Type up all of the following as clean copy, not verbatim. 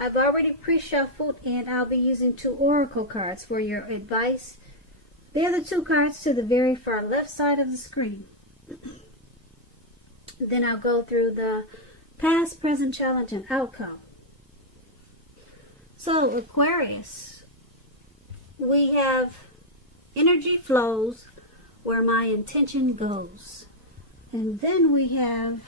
I've already pre-shuffled, and I'll be using 2 oracle cards for your advice. They're the 2 cards to the very far left side of the screen. Then I'll go through the past, present, challenge, and outcome. So, Aquarius, we have energy flows where my intention goes. And then we have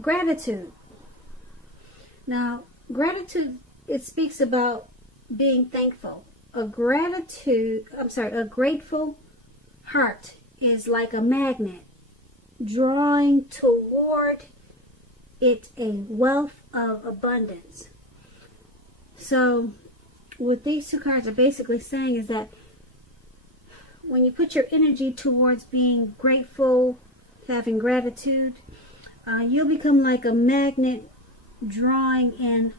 gratitude. Now, gratitude, it speaks about being thankful. A grateful heart is like a magnet, drawing toward it a wealth of abundance. So, what these 2 cards are basically saying is that when you put your energy towards being grateful, having gratitude, you'll become like a magnet drawing in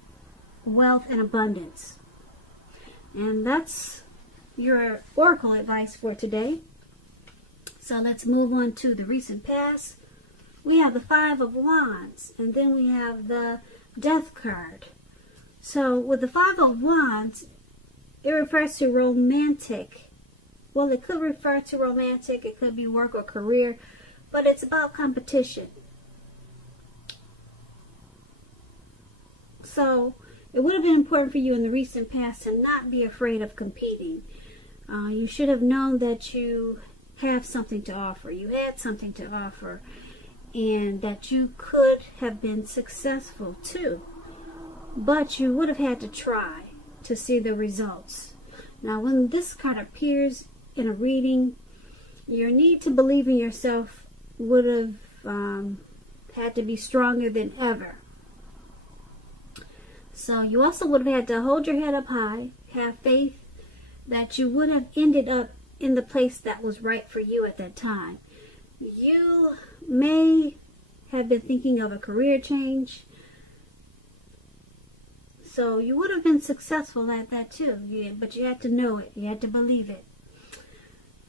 wealth and abundance. And that's your oracle advice for today. So let's move on to the recent past. We have the 5 of Wands, and then we have the Death card. So with the 5 of Wands, it refers to romantic. Well, it could refer to romantic, it could be work or career, but it's about competition. So it would have been important for you in the recent past to not be afraid of competing. You should have known that you have something to offer. You had something to offer, and that you could have been successful too. But you would have had to try to see the results. Now, when this card appears in a reading, your need to believe in yourself would have had to be stronger than ever. So you also would have had to hold your head up high, have faith that you would have ended up in the place that was right for you at that time. You may have been thinking of a career change, so you would have been successful at that too. But you had to know it. You had to believe it.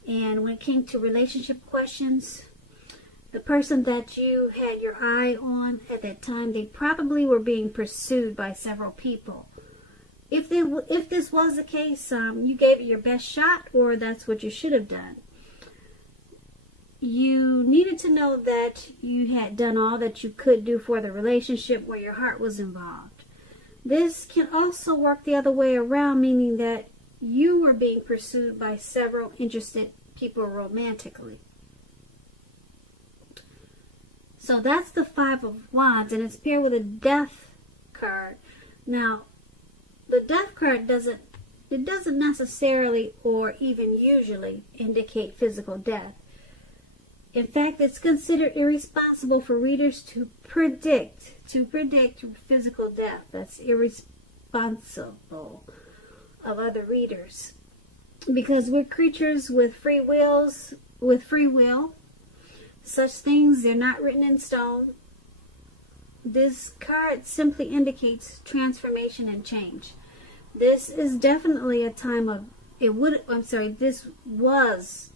And when it came to relationship questions, the person that you had your eye on at that time, they probably were being pursued by several people. If this was the case, you gave it your best shot, or that's what you should have done. You needed to know that you had done all that you could do for the relationship where your heart was involved. This can also work the other way around, meaning that you were being pursued by several interested people romantically. So that's the 5 of Wands, and it's paired with a Death card. Now, the Death card doesn't necessarily or even usually indicate physical death. In fact, it's considered irresponsible for readers to predict physical death. That's irresponsible of other readers, because we're creatures with free will. Such things, they're not written in stone. This card simply indicates transformation and change. This is definitely a time of, this was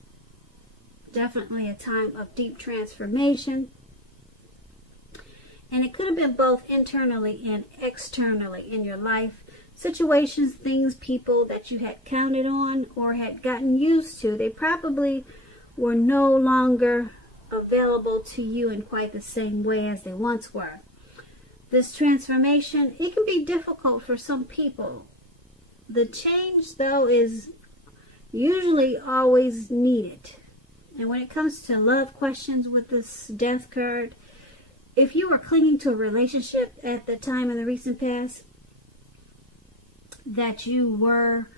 definitely a time of deep transformation. And it could have been both internally and externally in your life. Situations, things, people that you had counted on or had gotten used to, they probably were no longer available to you in quite the same way as they once were. This transformation, it can be difficult for some people. The change, though, is usually always needed. And when it comes to love questions with this Death card, if you were clinging to a relationship at the time in the recent past that you were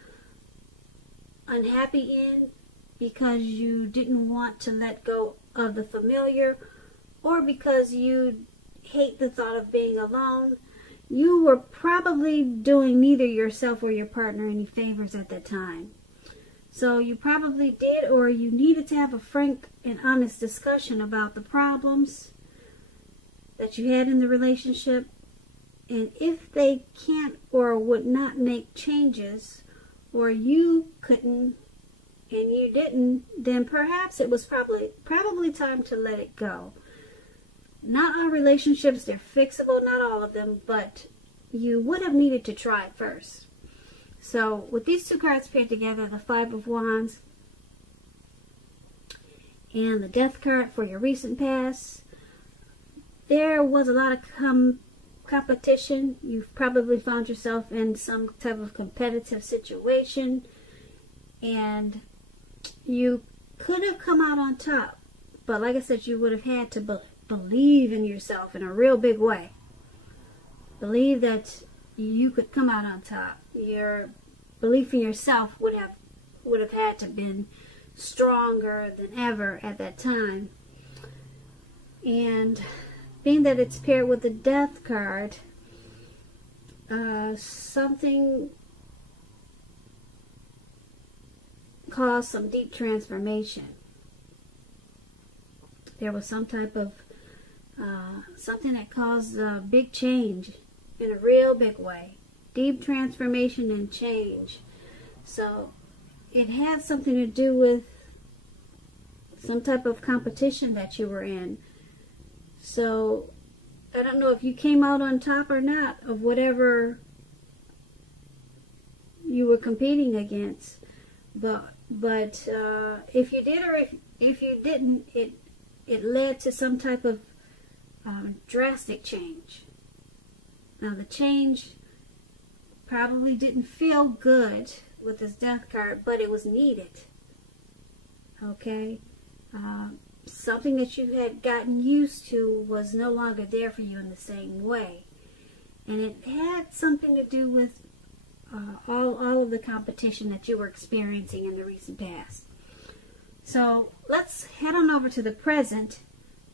unhappy in because you didn't want to let go of the familiar, or because you hate the thought of being alone, you were probably doing neither yourself or your partner any favors at that time. So you probably did, or you needed to have a frank and honest discussion about the problems that you had in the relationship. And if they can't or would not make changes, or you couldn't and you didn't, then perhaps it was probably time to let it go. Not all relationships, they're fixable, not all of them, but you would have needed to try it first. So with these two cards paired together, the Five of Wands and the Death card for your recent past, there was a lot of competition. You've probably found yourself in some type of competitive situation, and you could have come out on top. But like I said, you would have had to believe in yourself in a real big way. Believe that you could come out on top. Your belief in yourself would have had to been stronger than ever at that time. And being that it's paired with the Death card, something caused some deep transformation. There was some type of something that caused a big change in a real big way. Deep transformation and change. So it had something to do with some type of competition that you were in. So I don't know if you came out on top or not of whatever you were competing against. But if you did or if you didn't, it led to some type of drastic change. Now the change probably didn't feel good with this Death card, but it was needed. Okay? Something that you had gotten used to was no longer there for you in the same way. And it had something to do with all of the competition that you were experiencing in the recent past. So let's head on over to the present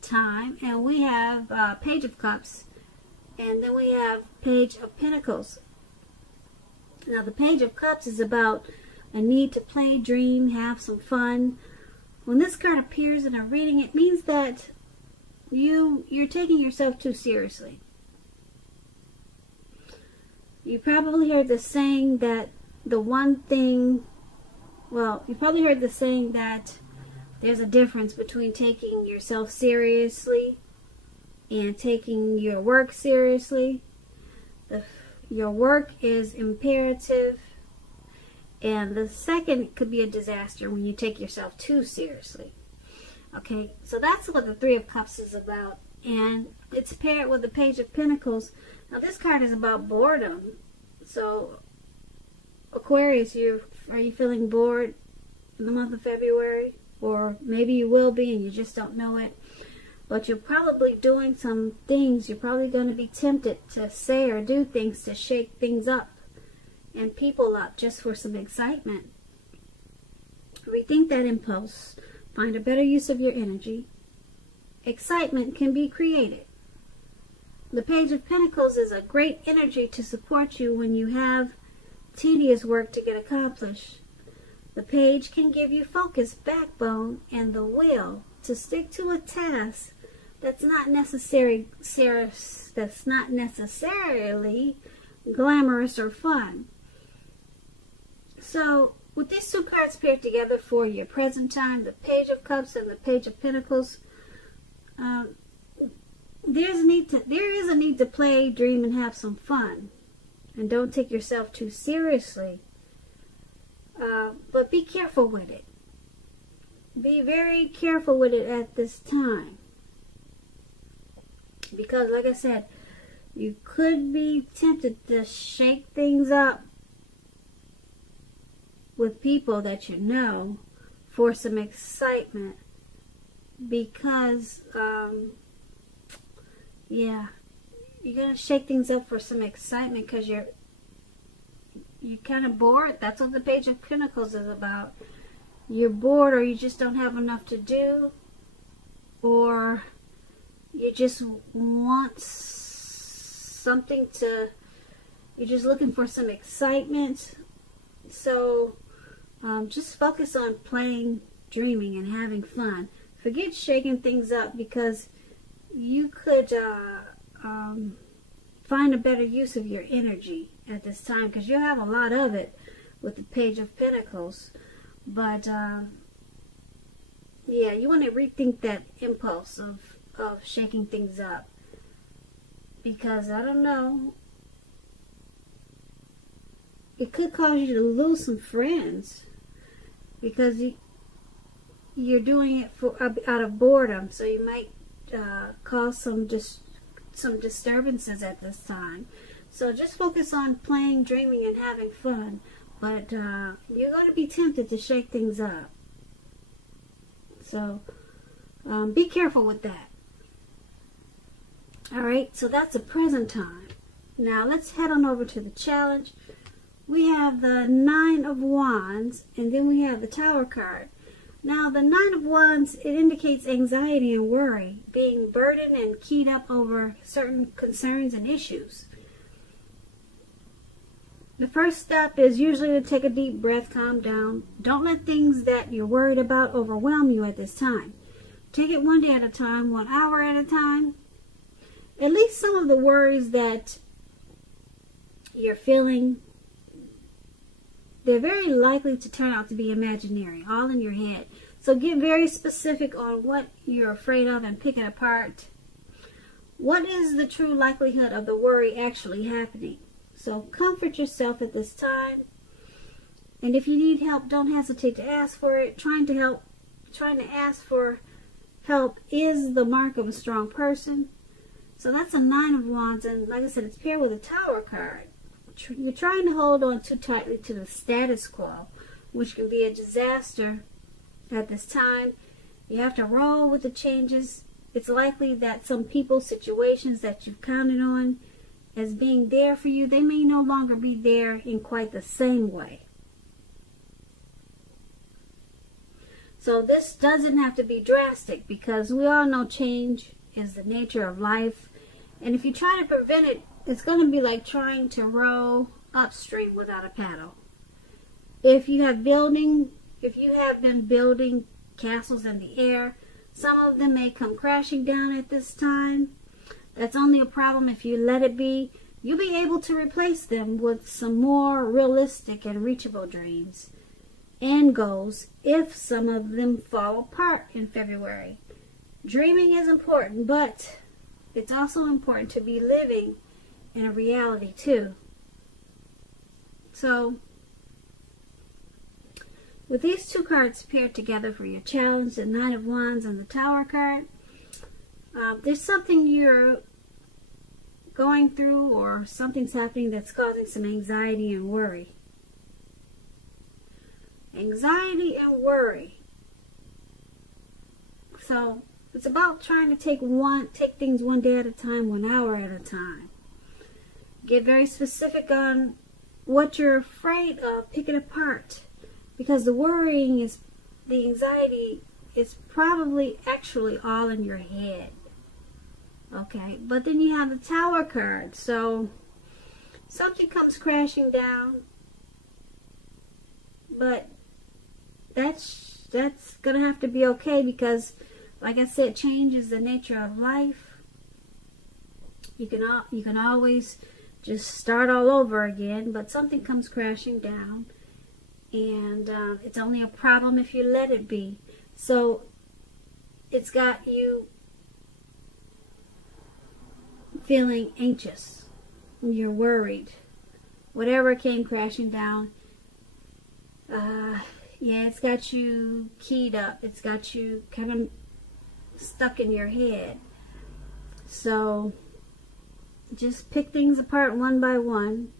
time, and we have Page of Cups, and then we have Page of Pentacles. Now the Page of Cups is about a need to play, dream, have some fun. When this card appears in a reading, it means that you're taking yourself too seriously. You probably heard the saying that the one thing, well, you probably heard the saying that there's a difference between taking yourself seriously and taking your work seriously. Your work is imperative, and the second could be a disaster when you take yourself too seriously. Okay, so that's what the Three of Cups is about, and it's paired with the Page of Pentacles. Now this card is about boredom. So Aquarius, are you feeling bored in the month of February? Or maybe you will be and you just don't know it. But you're probably doing some things. You're probably going to be tempted to say or do things to shake things up and people up just for some excitement. Rethink that impulse. Find a better use of your energy. Excitement can be created. The Page of Pentacles is a great energy to support you when you have tedious work to get accomplished. The Page can give you focus, backbone, and the will to stick to a task that's not necessarily glamorous or fun. So, with these two cards paired together for your present time, the Page of Cups and the Page of Pentacles, there is a need to play, dream, and have some fun. And don't take yourself too seriously. But be careful with it. Be very careful with it at this time. Because, like I said, you could be tempted to shake things up with people that you know for some excitement. Because, yeah, you're going to shake things up for some excitement because you're kind of bored. That's what the Page of Pentacles is about. You're bored, or you just don't have enough to do, or you just want something to, you're just looking for some excitement. So just focus on playing, dreaming, and having fun. Forget shaking things up, because you could find a better use of your energy at this time, because you'll have a lot of it with the Page of Pentacles. But yeah, you want to rethink that impulse of shaking things up, because I don't know, it could cause you to lose some friends because you're doing it out of boredom. So you might cause some disturbances at this time. So just focus on playing, dreaming, and having fun. But you're going to be tempted to shake things up. So be careful with that. Alright, so that's the present time. Now let's head on over to the challenge. We have the Nine of Wands, and then we have the Tower card. Now the Nine of Wands, it indicates anxiety and worry, being burdened and keyed up over certain concerns and issues. The first step is usually to take a deep breath, calm down. Don't let things that you're worried about overwhelm you at this time. Take it one day at a time, 1 hour at a time. At least some of the worries that you're feeling, they're very likely to turn out to be imaginary, all in your head. So get very specific on what you're afraid of and pick it apart. What is the true likelihood of the worry actually happening? So comfort yourself at this time. And if you need help, don't hesitate to ask for it. Trying to ask for help is the mark of a strong person. So that's a Nine of Wands, and like I said, it's paired with a Tower card. You're trying to hold on too tightly to the status quo, which can be a disaster at this time. You have to roll with the changes. It's likely that some people, situations that you've counted on as being there for you, they may no longer be there in quite the same way. So this doesn't have to be drastic, because we all know change is the nature of life. And if you try to prevent it, it's going to be like trying to row upstream without a paddle. If you have been building castles in the air, some of them may come crashing down at this time. That's only a problem if you let it be. You'll be able to replace them with some more realistic and reachable dreams and goals if some of them fall apart in February. Dreaming is important, but it's also important to be living in a reality too. So, with these two cards paired together for your challenge, the Nine of Wands and the Tower card, there's something you're going through or something's happening that's causing some anxiety and worry. Anxiety and worry. So, it's about trying to take things one day at a time, 1 hour at a time. Get very specific on what you're afraid of. Pick it apart. Because the worrying the anxiety is probably actually all in your head. Okay, but then you have the Tower card. So something comes crashing down. But that's going to have to be okay, because like I said, change is the nature of life. You can always just start all over again, but something comes crashing down, and it's only a problem if you let it be. So it's got you feeling anxious. You're worried. Whatever came crashing down, yeah, it's got you keyed up. It's got you kind of stuck in your head. So just pick things apart one by one,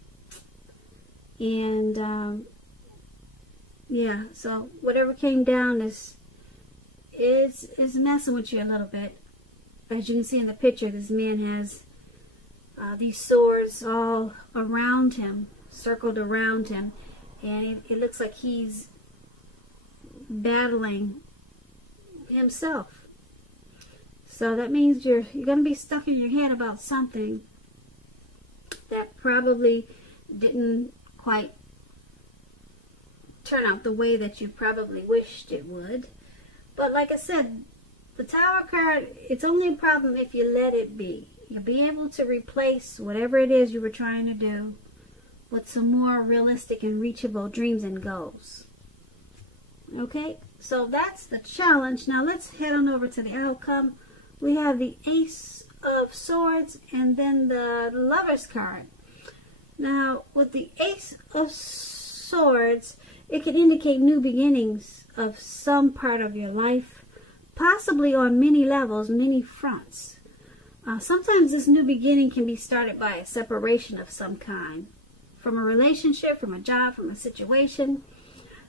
and yeah, so whatever came down is messing with you a little bit. As you can see in the picture, this man has these swords all around him, circled around him, and it looks like he's battling himself. So that means you're going to be stuck in your head about something that probably didn't quite turn out the way that you probably wished it would. But like I said, the Tower card, it's only a problem if you let it be. You'll be able to replace whatever it is you were trying to do with some more realistic and reachable dreams and goals. Okay, so that's the challenge. Now let's head on over to the outcome. We have the Ace of Swords and then the Lover's card. Now, with the Ace of Swords, it can indicate new beginnings of some part of your life, possibly on many levels, many fronts. Sometimes this new beginning can be started by a separation of some kind, from a relationship, from a job, from a situation.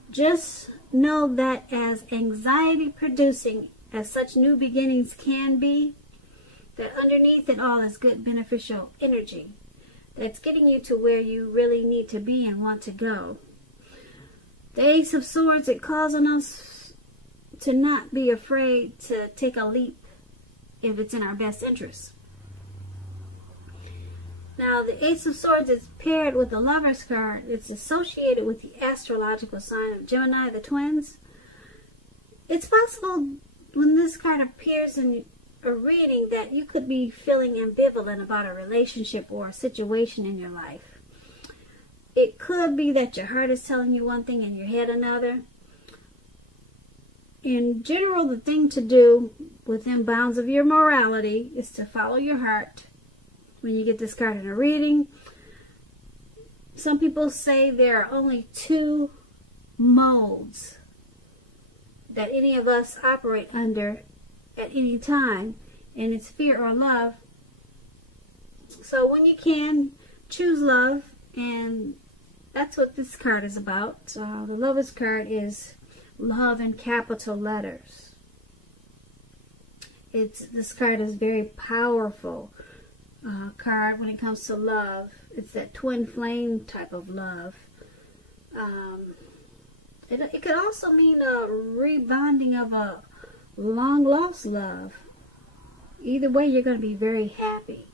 Just know that as anxiety producing as such new beginnings can be, that underneath it all is good beneficial energy that's getting you to where you really need to be and want to go. The Ace of Swords, it calls on us to not be afraid to take a leap if it's in our best interest. Now, the Ace of Swords is paired with the Lover's card. It's associated with the astrological sign of Gemini, the twins. It's possible when this card appears in a reading that you could be feeling ambivalent about a relationship or a situation in your life. It could be that your heart is telling you one thing and your head another. In general, the thing to do within bounds of your morality is to follow your heart when you get this card in a reading. Some people say there are only two modes that any of us operate under at any time, and it's fear or love. So when you can, choose love, and that's what this card is about. The Lover's card is love in capital letters. This card is very powerful card when it comes to love. It's that twin flame type of love. It could also mean a rebonding of a long lost love. Either way, you're going to be very happy.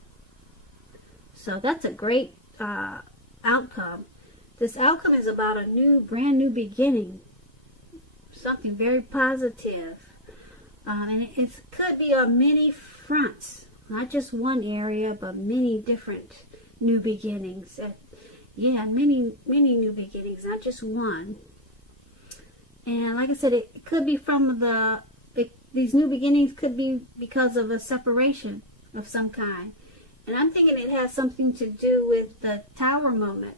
So that's a great outcome. This outcome is about a brand new beginning. Something very positive. And it could be on many fronts. Not just one area, but many different new beginnings. Many new beginnings, not just one. And like I said, it could be from these new beginnings could be because of a separation of some kind. And I'm thinking it has something to do with the Tower moment.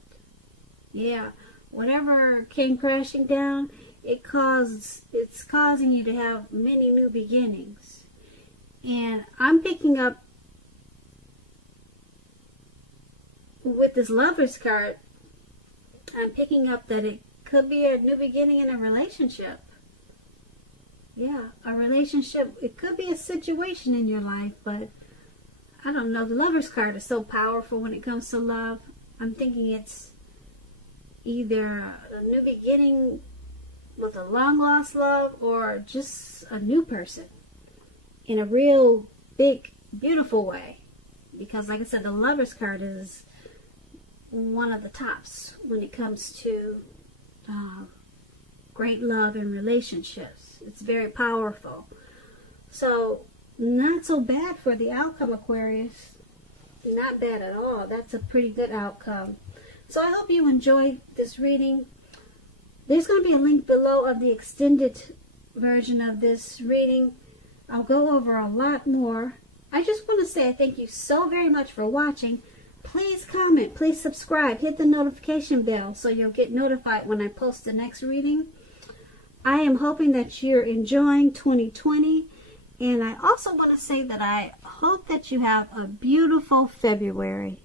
Yeah, whatever came crashing down, it's causing you to have many new beginnings. And I'm picking up with this Lover's card, I'm picking up that it could be a new beginning in a relationship. Yeah, a relationship. It could be a situation in your life, but I don't know. The Lover's card is so powerful when it comes to love. I'm thinking it's either a new beginning with a long lost love or just a new person in a real big, beautiful way. Because like I said, the Lover's card is one of the tops when it comes to great love and relationships. It's very powerful. So, not so bad for the outcome, Aquarius. Not bad at all. That's a pretty good outcome. So I hope you enjoyed this reading. There's going to be a link below of the extended version of this reading. I'll go over a lot more. I just want to say thank you so very much for watching. Please comment, please subscribe, hit the notification bell so you'll get notified when I post the next reading. I am hoping that you're enjoying 2020, and I also want to say that I hope that you have a beautiful February.